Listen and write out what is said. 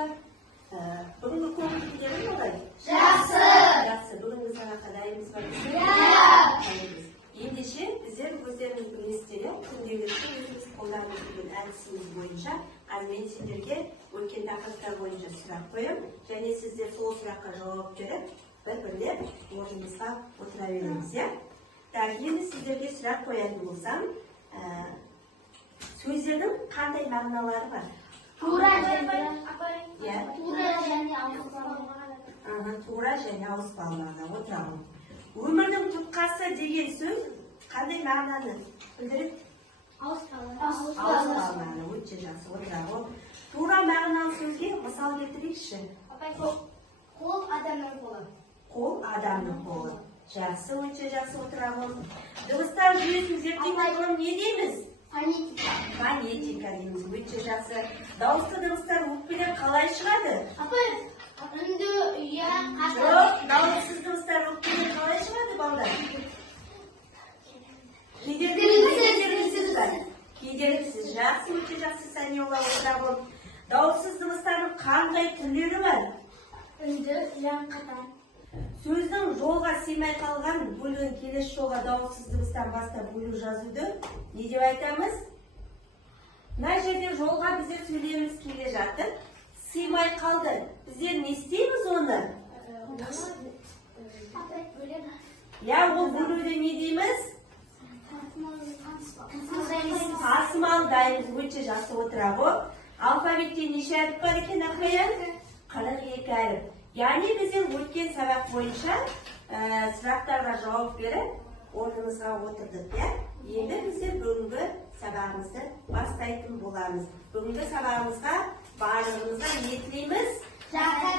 шығар. Бүгінгі көңіл-күйдерің қалай? Жақсы. Жақсы. Бүгінгі сабаққа дайынбыз ба? Иә. Ендеше біздер өздеріңіз білесіздер, күнделікті өзіміз қолданып жүрген әдісіміз бойынша қазір мен сіздерге өткен тақырыптар бойынша сұрақ қоямын, және сіздер сол сұраққа жауап беріп, бір-бірлеп орнымызға отыра береміз, иә? Енді сіздерге сұрақ қоятын болсам, сөздердің қандай мағыналары бар? Тура және ауыспалы мағына. Отырамын. Өмірдің тұтқасы деген сөз қандай мағынаны білдіреді? Ауыспалы мағына. Өте жақсы. Отырамын. Тура мағыналы сөзге мысал келтірейікші. Қол адамның қолы. Қол адамның қолы. Жақсы, өте жақсы. Отырамын. Дыбыстар жүйесін зерттейтін ғылым не дейміз? Фонетика. Фонетика дейміз. Өте жақсы. Дауысты дыбыстар өкпелер қалай шығады? Үнді, үйе, қасыр. Жоқ, дауыссыз дыбыстар өкпелер қалай шығады, балдар? Кедергісіз бар. Кедергісіз. Жақсы, өте жақсы. Саниола отырамын. Дауыссыз дыбыстардың қандай түрлері бар? Үнді, үйе, қатан. Сөздің жолға сыймай қалған бөлігін келесі жолға дауыссыз дыбыстан бастап бөлу жазуды не деп айтамыз? Мына жерде жолға біздер сөйлеміз келе жатыр. Сыймай қалды. Біздер не істейміз оны? Я, ол бөлуді не дейміз? Тасымалдаймыз. Өте жақсы отырады. Алфавитте неше әріп бар екен, ақмаян? 42 әріп. Яғни біздер өткен сабақ бойынша сұрақтарға жауап беріп, орнымызға отырдық, иә? Енді біздер бүгінгі сабағымызды бастайтын боламыз. Бүгінгі сабағымызға барлығымызға не тілейміз? Жақсы